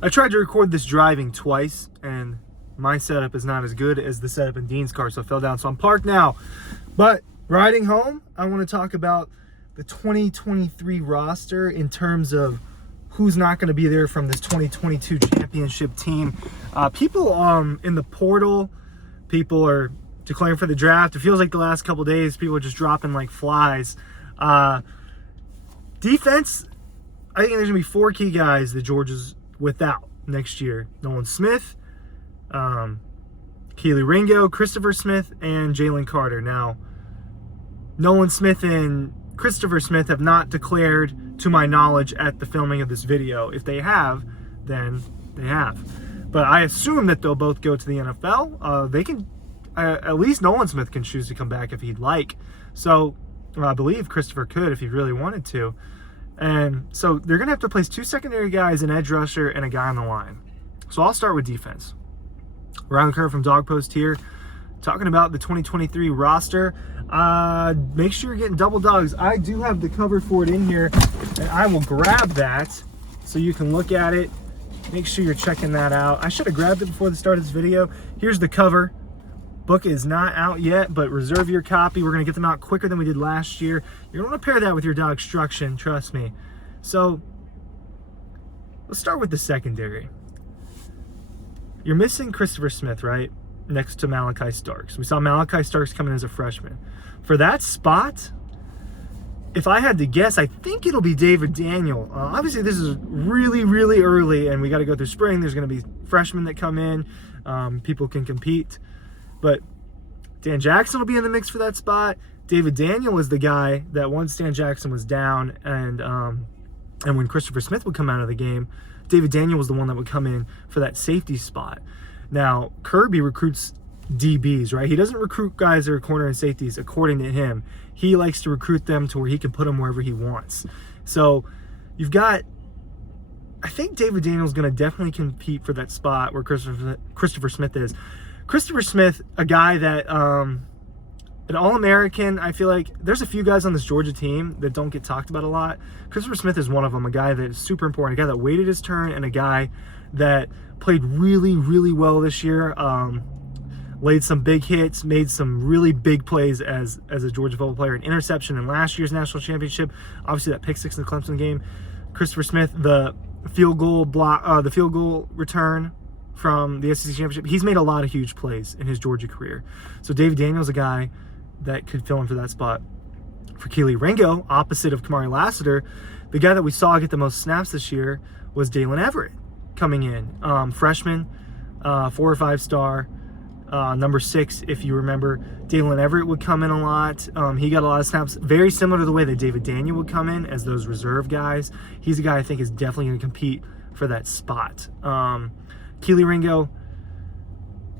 I tried to record this driving twice, and my setup is not as good as the setup in Dean's car, so I fell down. So I'm parked now. But riding home, I want to talk about the 2023 roster in terms of who's not going to be there from this 2022 championship team. People in the portal, people are declaring for the draft. It feels like the last couple days, people are just dropping like flies. Defense, I think there's going to be 4 key guys that Georgia's without next year. Nolan Smith, Keely Ringo, Christopher Smith, and Jalen Carter. Now, Nolan Smith and Christopher Smith have not declared, to my knowledge, at the filming of this video. If they have, then they have. But I assume that they'll both go to the NFL. They can, at least Nolan Smith can choose to come back if he'd like. So I believe Christopher could if he really wanted to. And so they're going to have to place 2 secondary guys, an edge rusher, and a guy on the line. So I'll start with defense. Around the curve from Dog Post here, talking about the 2023 roster. Make sure you're getting double dogs. I do have the cover for it in here, and I will grab that so you can look at it. Make sure you're checking that out. I should have grabbed it before the start of this video. Here's the cover. Book is not out yet, but reserve your copy. We're going to get them out quicker than we did last year. You're going to want to pair that with your dog instruction, trust me. So let's start with the secondary. You're missing Christopher Smith, right? Next to Malachi Starks. We saw Malachi Starks come in as a freshman. For that spot, if I had to guess, I think it'll be David Daniel. Obviously, this is really, really early, and we got to go through spring. There's going to be freshmen that come in. People can compete. But Dan Jackson will be in the mix for that spot. David Daniel is the guy that once Dan Jackson was down, and when Christopher Smith would come out of the game, David Daniel was the one that would come in for that safety spot. Now, Kirby recruits DBs, right? He doesn't recruit guys that are corner and safeties according to him. He likes to recruit them to where he can put them wherever he wants. So you've got, I think David Daniel's going to definitely compete for that spot where Christopher Smith is. Christopher Smith, a guy that, an All-American, I feel like there's a few guys on this Georgia team that don't get talked about a lot. Christopher Smith is one of them, a guy that is super important, a guy that waited his turn, and a guy that played really, really well this year. Laid some big hits, made some really big plays as a Georgia football player. An interception in last year's national championship. Obviously, that pick six in the Clemson game. Christopher Smith, the field goal return from the SEC championship. He's made a lot of huge plays in his Georgia career. So David Daniel's a guy that could fill in for that spot. For Keely Ringo, opposite of Kamari Lassiter, the guy that we saw get the most snaps this year was Dalen Everett coming in. Freshman, 4 or 5 star. Number 6, if you remember, Dalen Everett would come in a lot. He got a lot of snaps, very similar to the way that David Daniel would come in as those reserve guys. He's a guy I think is definitely going to compete for that spot. Keely Ringo,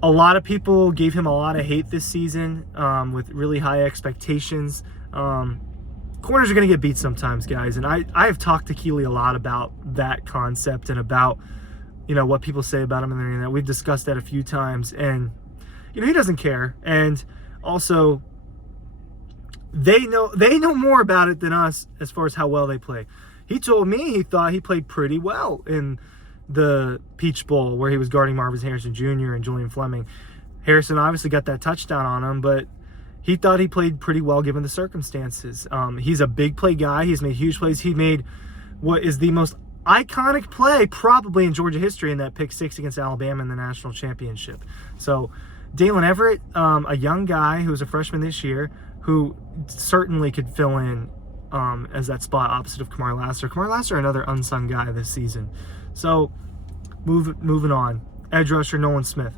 a lot of people gave him a lot of hate this season with really high expectations. Corners are going to get beat sometimes, guys, and I have talked to Keely a lot about that concept and about, you know, what people say about him and everything. We've discussed that a few times, and you know, he doesn't care. And also, they know more about it than us as far as how well they play. He told me he thought he played pretty well in the Peach Bowl where he was guarding Marvin Harrison Jr. and Julian Fleming. Harrison obviously got that touchdown on him, but he thought he played pretty well given the circumstances. He's a big play guy. He's made huge plays. He made what is the most iconic play probably in Georgia history in that pick 6 against Alabama in the national championship. So Dalen Everett, a young guy who was a freshman this year, who certainly could fill in as that spot opposite of Kamari Lassiter. Kamari Lassiter, another unsung guy this season. So moving on. Edge rusher Nolan Smith.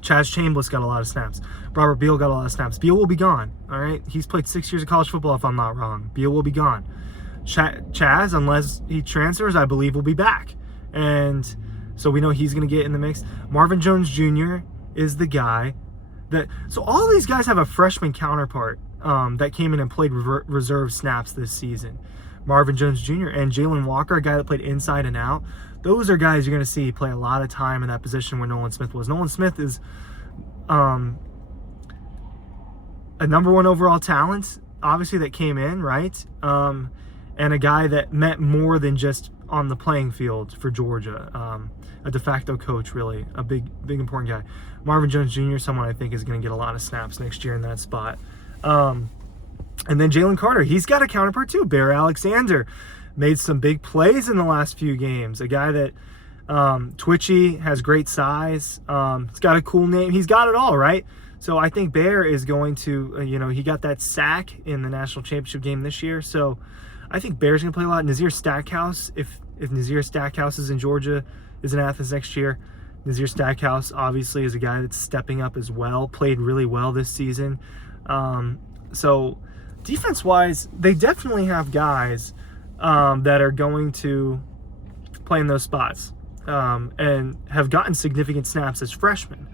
Chaz Chambliss got a lot of snaps. Robert Beal got a lot of snaps. Beal will be gone, all right? He's played 6 years of college football, if I'm not wrong. Beal will be gone. Chaz, unless he transfers, I believe will be back. And so we know he's going to get in the mix. Marvin Jones Jr. is the guy that... So all these guys have a freshman counterpart that came in and played reserve snaps this season. Marvin Jones Jr. and Jalen Walker, a guy that played inside and out. Those are guys you're going to see play a lot of time in that position where Nolan Smith was. Nolan Smith is a number 1 overall talent, obviously, that came in, right? And a guy that meant more than just on the playing field for Georgia. A de facto coach, really, a big important guy. Marvin Jones Jr., someone I think is going to get a lot of snaps next year in that spot. And then Jalen Carter, he's got a counterpart too. Bear Alexander made some big plays in the last few games. A guy that twitchy, has great size, he's got a cool name. He's got it all, right? So I think Bear is going to, he got that sack in the national championship game this year. So I think Bear's going to play a lot. Nazir Stackhouse, if Nazir Stackhouse is in Georgia, is in Athens next year. Nazir Stackhouse obviously is a guy that's stepping up as well, played really well this season. So defense-wise, they definitely have guys that are going to play in those spots and have gotten significant snaps as freshmen.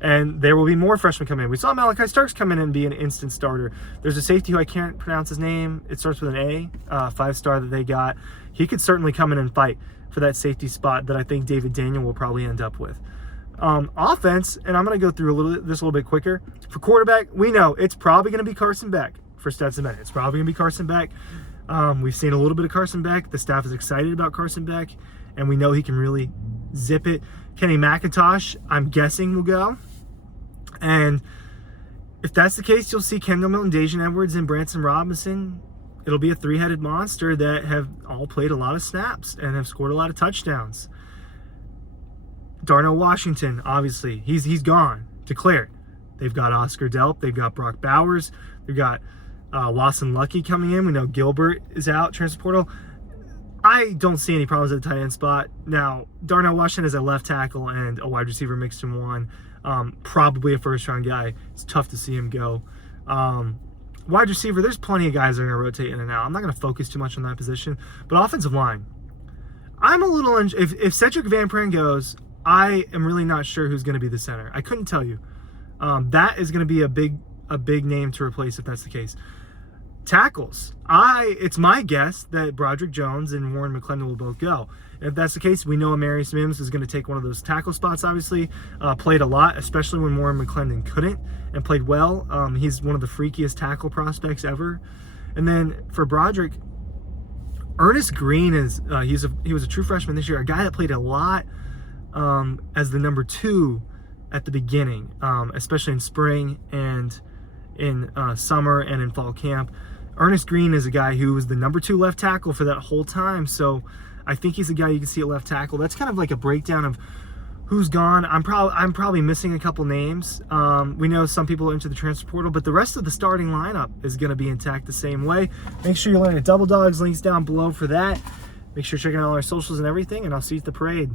And there will be more freshmen come in. We saw Malachi Starks come in and be an instant starter. There's a safety who I can't pronounce his name. It starts with an A, 5-star that they got. He could certainly come in and fight for that safety spot that I think David Daniel will probably end up with. Offense, and I'm going to go through this a little bit quicker. For quarterback, we know it's probably going to be Carson Beck for Stetson Bennett. It's probably going to be Carson Beck. We've seen a little bit of Carson Beck. The staff is excited about Carson Beck, and we know he can really zip it. Kenny McIntosh, I'm guessing, will go. And if that's the case, you'll see Kendall Milton, Dejan Edwards, and Branson Robinson. It'll be a three-headed monster that have all played a lot of snaps and have scored a lot of touchdowns. Darnell Washington, obviously, he's gone, declared. They've got Oscar Delp, they've got Brock Bowers, they've got Lawson Lucky coming in. We know Gilbert is out, transfer portal. I don't see any problems at the tight end spot. Now, Darnell Washington is a left tackle and a wide receiver mixed in one. Probably a first-round guy. It's tough to see him go. Wide receiver, there's plenty of guys that are going to rotate in and out. I'm not going to focus too much on that position. But offensive line, I'm a little... If Cedric Van Pran goes, I am really not sure who's going to be the center. I couldn't tell you. That is going to be a big name to replace if that's the case. Tackles, it's my guess that Broderick Jones and Warren McClendon will both go. If that's the case, we know Amarius Mims is going to take one of those tackle spots, obviously. Played a lot, especially when Warren McClendon couldn't, and played well. He's one of the freakiest tackle prospects ever. And then for Broderick, Ernest Green he was a true freshman this year, a guy that played a lot as the number 2 at the beginning, especially in spring and in summer and in fall camp. Ernest Green is a guy who was the number 2 left tackle for that whole time, so I think he's a guy you can see at left tackle. That's kind of like a breakdown of who's gone. I'm probably missing a couple names. We know some people enter the transfer portal, but the rest of the starting lineup is going to be intact the same way. Make sure you learn at Double Dogs. Links down below for that. Make sure you're checking out all our socials and everything, and I'll see you at the parade.